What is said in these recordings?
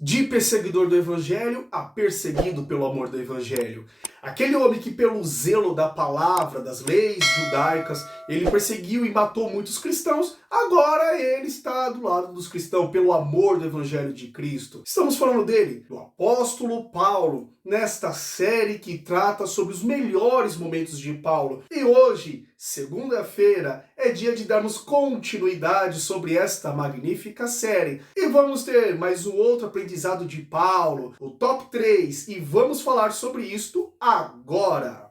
De perseguidor do evangelho a perseguido pelo amor do evangelho. Aquele homem que pelo zelo da palavra, das leis judaicas, ele perseguiu e matou muitos cristãos, agora ele está do lado dos cristãos pelo amor do evangelho de Cristo. Estamos falando dele, do apóstolo Paulo, nesta série que trata sobre os melhores momentos de Paulo. E hoje, segunda-feira, é dia de darmos continuidade sobre esta magnífica série. E vamos ter mais um outro aprendizado de Paulo, o top 3, e vamos falar sobre isto agora.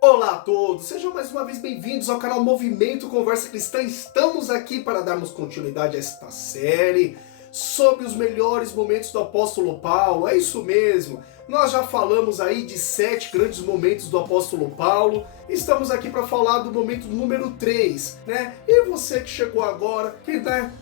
Olá a todos, sejam mais uma vez bem-vindos ao canal Movimento Conversa Cristã. Estamos aqui para darmos continuidade a esta série sobre os melhores momentos do apóstolo Paulo. É isso mesmo, nós já falamos aí de 7 grandes momentos do apóstolo Paulo. Estamos aqui para falar do momento número 3, né? E você que chegou agora,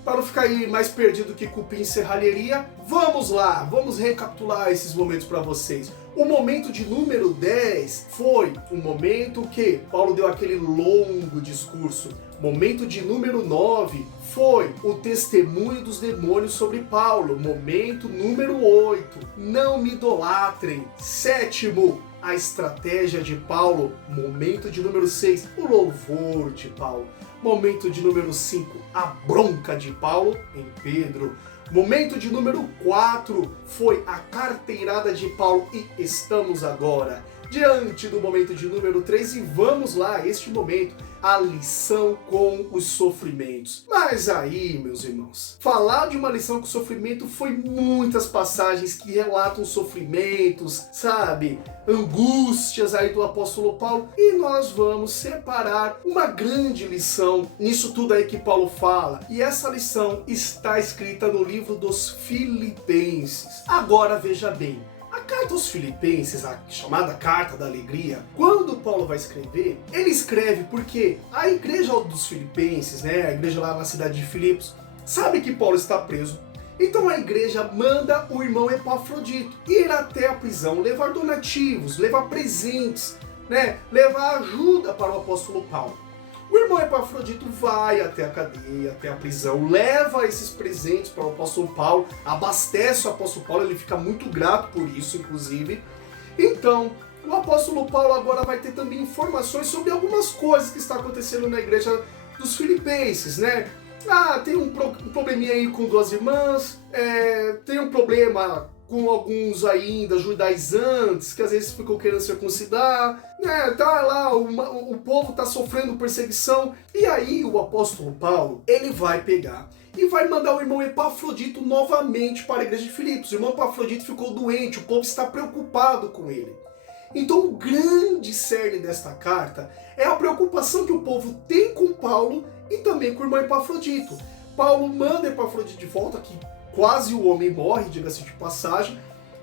para não ficar aí mais perdido que cupim em serralheria, vamos lá, vamos recapitular esses momentos para vocês. O momento de número 10 foi o momento que Paulo deu aquele longo discurso. Momento de número 9 foi o testemunho dos demônios sobre Paulo. Momento número 8, não me idolatrem. 7º, a estratégia de Paulo. Momento de número 6, o louvor de Paulo. Momento de número 5, a bronca de Paulo em Pedro. Momento de número 4 foi a carteirada de Paulo e estamos agora diante do momento de número 3 e vamos lá, este momento, a lição com os sofrimentos. Mas aí, meus irmãos, falar de uma lição com sofrimento foi muitas passagens que relatam sofrimentos, sabe? Angústias aí do apóstolo Paulo, e nós vamos separar uma grande lição nisso tudo aí que Paulo fala, e essa lição está escrita no livro dos Filipenses. Agora veja bem, a carta aos Filipenses, a chamada Carta da Alegria, quando Paulo vai escrever, ele escreve porque a igreja dos Filipenses, né, a igreja lá na cidade de Filipos, sabe que Paulo está preso. Então a igreja manda o irmão Epafrodito ir até a prisão, levar donativos, levar presentes, né, levar ajuda para o apóstolo Paulo. O irmão Epafrodito vai até a cadeia, até a prisão, leva esses presentes para o apóstolo Paulo, abastece o apóstolo Paulo, ele fica muito grato por isso, inclusive. Então, o apóstolo Paulo agora vai ter também informações sobre algumas coisas que estão acontecendo na igreja dos Filipenses, né? Tem um probleminha aí com 2 irmãs, tem um problema com alguns ainda judaizantes, que às vezes ficam querendo circuncidar, né? Tá lá, o povo tá sofrendo perseguição, e aí o apóstolo Paulo, ele vai pegar e vai mandar o irmão Epafrodito novamente para a igreja de Filipos. O irmão Epafrodito ficou doente, o povo está preocupado com ele. Então o grande cerne desta carta é a preocupação que o povo tem com Paulo e também com o irmão Epafrodito. Paulo manda Epafrodito de volta, que quase o homem morre, diga-se de passagem,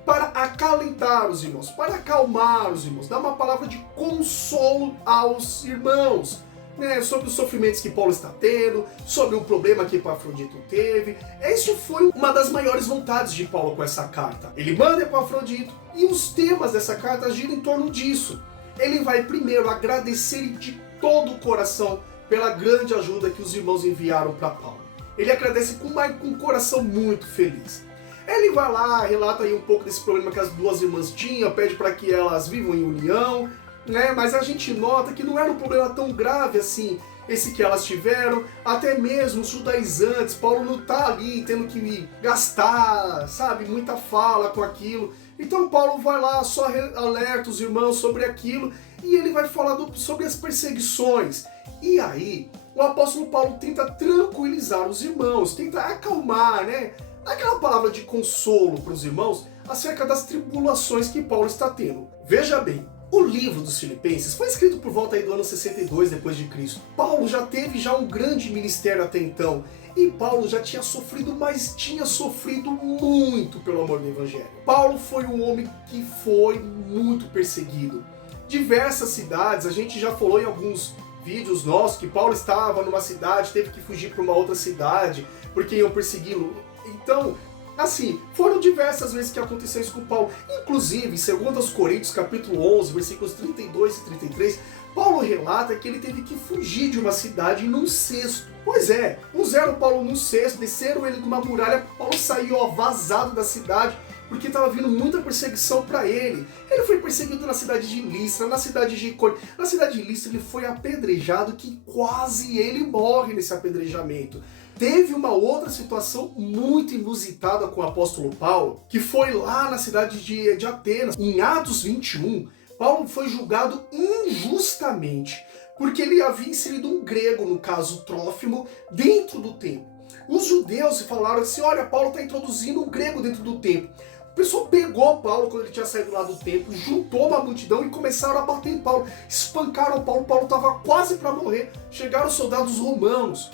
para acalentar os irmãos, para acalmar os irmãos, dar uma palavra de consolo aos irmãos, né, sobre os sofrimentos que Paulo está tendo, sobre o problema que Epafrodito teve. Este foi uma das maiores vontades de Paulo com essa carta. Ele manda Epafrodito e os temas dessa carta giram em torno disso. Ele vai primeiro agradecer de todo o coração pela grande ajuda que os irmãos enviaram para Paulo. Ele agradece com um coração muito feliz. Ele vai lá, relata aí um pouco desse problema que as 2 irmãs tinham, pede para que elas vivam em união, né? Mas a gente nota que não era um problema tão grave assim, esse que elas tiveram, até mesmo os judaizantes. Paulo não está ali tendo que gastar, sabe, muita fala com aquilo. Então Paulo vai lá, só alerta os irmãos sobre aquilo, e ele vai falar sobre as perseguições. E aí, o apóstolo Paulo tenta tranquilizar os irmãos, tenta acalmar, né? Aquela palavra de consolo para os irmãos acerca das tribulações que Paulo está tendo. Veja bem, o livro dos Filipenses foi escrito por volta aí do ano 62 depois de Cristo. Paulo já teve um grande ministério até então, e Paulo já tinha sofrido, mas tinha sofrido muito pelo amor do evangelho. Paulo foi um homem que foi muito perseguido. Diversas cidades, a gente já falou em alguns vídeos nossos que Paulo estava numa cidade, teve que fugir para uma outra cidade porque iam persegui-lo. Então, assim, foram diversas vezes que aconteceu isso com Paulo. Inclusive, em 2 Coríntios capítulo 11, versículos 32 e 33, Paulo relata que ele teve que fugir de uma cidade num cesto. Pois é, puseram Paulo num cesto, desceram ele de uma muralha, Paulo saiu vazado da cidade, porque estava vindo muita perseguição para ele. Ele foi perseguido na cidade de Listra, na cidade de Icônio. Na cidade de Listra ele foi apedrejado, que quase ele morre nesse apedrejamento. Teve uma outra situação muito inusitada com o apóstolo Paulo, que foi lá na cidade de Atenas. Em Atos 21, Paulo foi julgado injustamente, porque ele havia inserido um grego, no caso Trófimo, dentro do templo. Os judeus falaram assim, olha, Paulo está introduzindo um grego dentro do templo. O pessoal pegou Paulo quando ele tinha saído lá do templo, juntou uma multidão e começaram a bater em Paulo. Espancaram Paulo, Paulo estava quase para morrer. Chegaram os soldados romanos.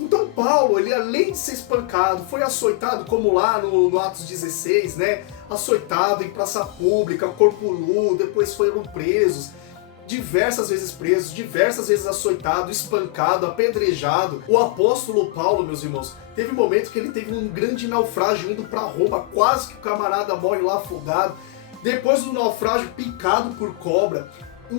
Então Paulo, ele além de ser espancado, foi açoitado, como lá no Atos 16, né? Açoitado em praça pública, corpo nu, depois foram presos. Diversas vezes açoitado, espancado, apedrejado. O apóstolo Paulo, meus irmãos, teve um momento que ele teve um grande naufrágio indo para Roma, quase que o camarada morre lá afogado. Depois do naufrágio, picado por cobra. Em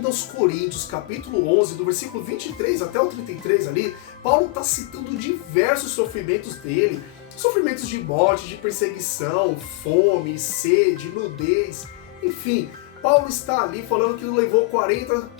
2 Coríntios, capítulo 11, do versículo 23 até o 33 ali, Paulo está citando diversos sofrimentos dele. Sofrimentos de morte, de perseguição, fome, sede, nudez, enfim. Paulo está ali falando que levou 40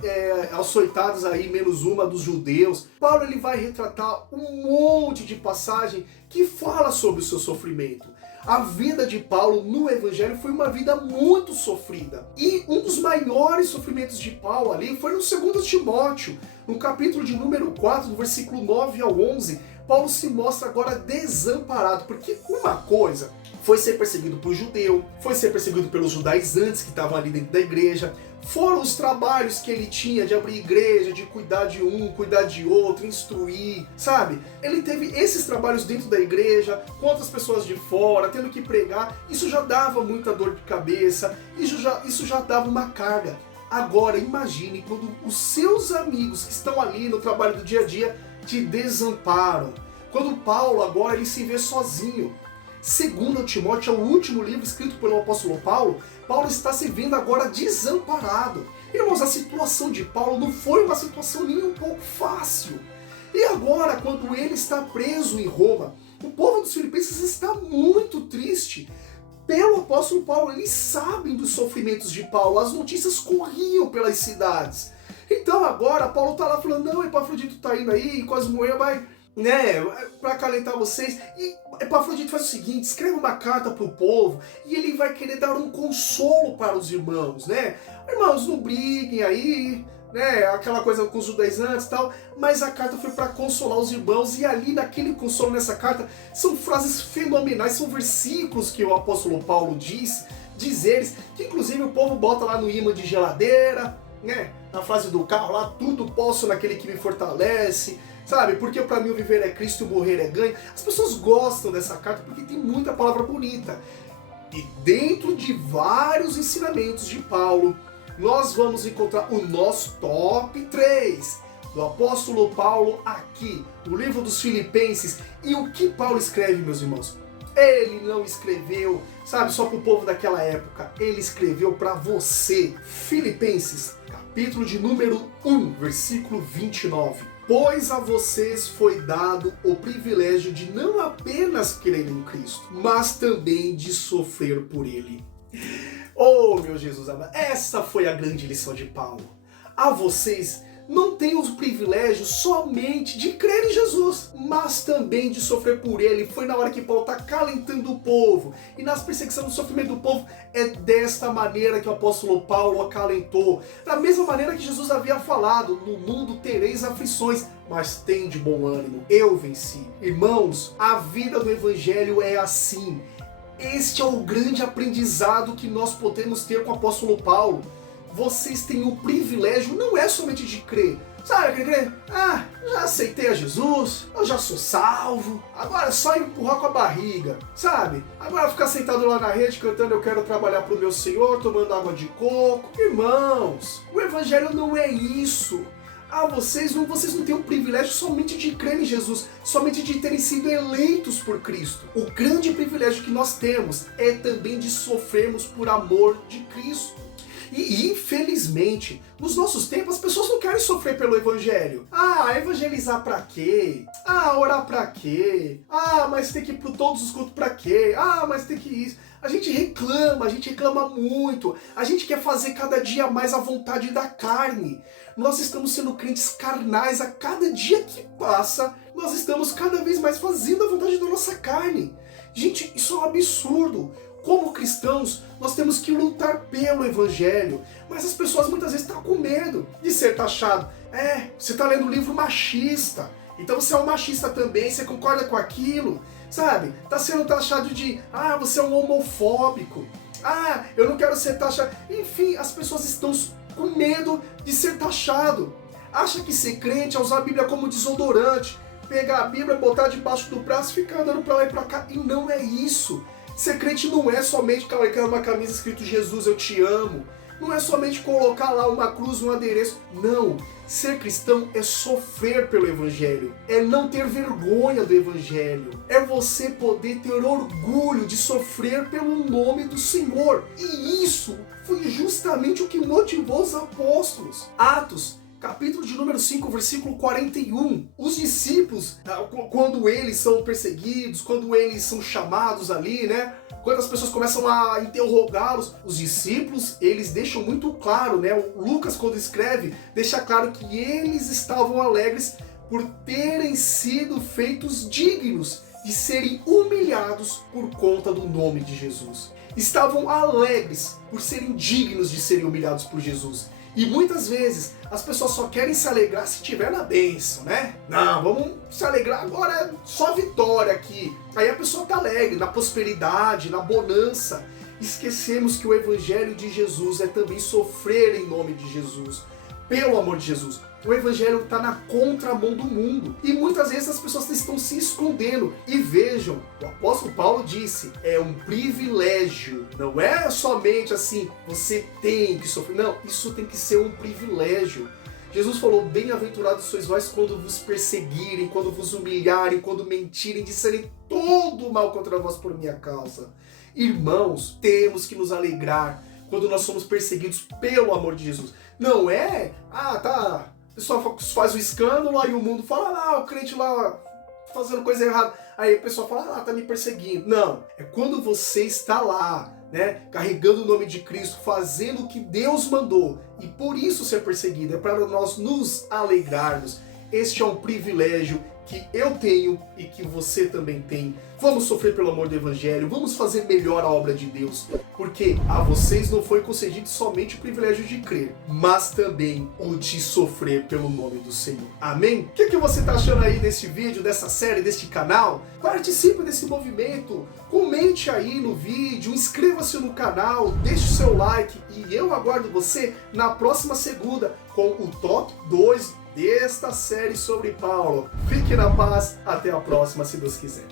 açoitadas aí, menos uma dos judeus. Paulo ele vai retratar um monte de passagem que fala sobre o seu sofrimento. A vida de Paulo no Evangelho foi uma vida muito sofrida. E um dos maiores sofrimentos de Paulo ali foi no 2 Timóteo, no capítulo de número 4, do versículo 9 ao 11, Paulo se mostra agora desamparado, porque uma coisa foi ser perseguido por judeu, foi ser perseguido pelos judaizantes que estavam ali dentro da igreja, foram os trabalhos que ele tinha de abrir igreja, de cuidar de um, cuidar de outro, instruir, sabe? Ele teve esses trabalhos dentro da igreja, com outras pessoas de fora, tendo que pregar, isso já dava muita dor de cabeça, isso já dava uma carga. Agora imagine quando os seus amigos que estão ali no trabalho do dia a dia te desamparam. Quando Paulo agora ele se vê sozinho. 2 Timóteo é o último livro escrito pelo apóstolo Paulo. Paulo está se vendo agora desamparado. Irmãos, a situação de Paulo não foi uma situação nem um pouco fácil. E agora, quando ele está preso em Roma, o povo dos filipenses está muito triste. Pelo apóstolo Paulo, eles sabem dos sofrimentos de Paulo, as notícias corriam pelas cidades. Então agora Paulo está lá falando, não, Epafrodito está indo aí, quase morreu, vai, né, para acalentar vocês. E Epafrodito faz o seguinte, escreve uma carta para o povo e ele vai querer dar um consolo para os irmãos, né? Irmãos, não briguem aí, né, aquela coisa com os judaizantes e tal, mas a carta foi para consolar os irmãos, e ali naquele consolo, nessa carta, são frases fenomenais, são versículos que o apóstolo Paulo diz eles, que inclusive o povo bota lá no imã de geladeira, né, na frase do carro lá, tudo posso naquele que me fortalece, sabe, porque para mim o viver é Cristo e o morrer é ganho. As pessoas gostam dessa carta porque tem muita palavra bonita. E dentro de vários ensinamentos de Paulo, nós vamos encontrar o nosso top 3 do apóstolo Paulo aqui, no livro dos Filipenses. E o que Paulo escreve, meus irmãos? Ele não escreveu, sabe, só para o povo daquela época. Ele escreveu para você. Filipenses, capítulo de número 1, versículo 29. Pois a vocês foi dado o privilégio de não apenas crer em Cristo, mas também de sofrer por Ele. Oh, meu Jesus amado, essa foi a grande lição de Paulo. A vocês não tem o privilégio somente de crer em Jesus, mas também de sofrer por Ele. Foi na hora que Paulo está acalentando o povo. E nas perseguições do sofrimento do povo, é desta maneira que o apóstolo Paulo acalentou. Da mesma maneira que Jesus havia falado, no mundo tereis aflições, mas tem de bom ânimo, eu venci. Irmãos, a vida do Evangelho é assim. Este é o grande aprendizado que nós podemos ter com o apóstolo Paulo. Vocês têm o privilégio, não é somente de crer. Sabe, crer? Ah, já aceitei a Jesus, eu já sou salvo, agora é só empurrar com a barriga, sabe? Agora ficar sentado lá na rede cantando eu quero trabalhar pro meu Senhor, tomando água de coco. Irmãos, o Evangelho não é isso. Vocês não têm o privilégio somente de crer em Jesus, somente de terem sido eleitos por Cristo. O grande privilégio que nós temos é também de sofrermos por amor de Cristo. E infelizmente, nos nossos tempos, as pessoas não querem sofrer pelo evangelho. Ah, evangelizar pra quê? Ah, orar pra quê? Ah, mas tem que ir por todos os cultos pra quê? Ah, mas tem que isso. A gente reclama muito. A gente quer fazer cada dia mais a vontade da carne. Nós estamos sendo crentes carnais a cada dia que passa. Nós estamos cada vez mais fazendo a vontade da nossa carne. Gente, isso é um absurdo. Como cristãos, nós temos que lutar pelo evangelho, mas as pessoas muitas vezes estão com medo de ser taxado. Você está lendo um livro machista, então você é um machista também, você concorda com aquilo, sabe? Está sendo taxado de, você é um homofóbico, eu não quero ser taxado. Enfim, as pessoas estão com medo de ser taxado. Acha que ser crente é usar a Bíblia como desodorante, pegar a Bíblia, botar debaixo do braço e ficar andando para lá e para cá, e não é isso. Ser crente não é somente colocar uma camisa escrito Jesus, eu te amo. Não é somente colocar lá uma cruz, um adereço. Não. Ser cristão é sofrer pelo evangelho. É não ter vergonha do evangelho. É você poder ter orgulho de sofrer pelo nome do Senhor. E isso foi justamente o que motivou os apóstolos. Atos capítulo de número 5, versículo 41. Os discípulos, quando eles são perseguidos, quando eles são chamados ali, né? Quando as pessoas começam a interrogá-los, os discípulos, eles deixam muito claro, né? O Lucas, quando escreve, deixa claro que eles estavam alegres por terem sido feitos dignos de serem humilhados por conta do nome de Jesus. Estavam alegres por serem dignos de serem humilhados por Jesus. E muitas vezes as pessoas só querem se alegrar se tiver na bênção, né? Não, vamos se alegrar agora, é só vitória aqui. Aí a pessoa tá alegre na prosperidade, na bonança. Esquecemos que o evangelho de Jesus é também sofrer em nome de Jesus, pelo amor de Jesus. O evangelho está na contramão do mundo. E muitas vezes as pessoas estão se escondendo. E vejam, o apóstolo Paulo disse, é um privilégio. Não é somente assim, você tem que sofrer. Não, isso tem que ser um privilégio. Jesus falou, bem-aventurados sois vós quando vos perseguirem, quando vos humilharem, quando mentirem, disserem todo o mal contra vós por minha causa. Irmãos, temos que nos alegrar quando nós somos perseguidos pelo amor de Jesus. Não é, o pessoal faz o escândalo, aí o mundo fala, o crente lá fazendo coisa errada. Aí o pessoal fala, tá me perseguindo. Não, é quando você está lá, né, carregando o nome de Cristo, fazendo o que Deus mandou, e por isso ser perseguido, é para nós nos alegrarmos. Este é um privilégio que eu tenho e que você também tem. Vamos sofrer pelo amor do evangelho, vamos fazer melhor a obra de Deus, porque a vocês não foi concedido somente o privilégio de crer, mas também o de sofrer pelo nome do Senhor. Amém? O que você está achando aí desse vídeo, dessa série, deste canal? Participe desse movimento, comente aí no vídeo, inscreva-se no canal, deixe o seu like e eu aguardo você na próxima segunda com o top 2 desta série sobre Paulo. Fique na paz, até a próxima, se Deus quiser.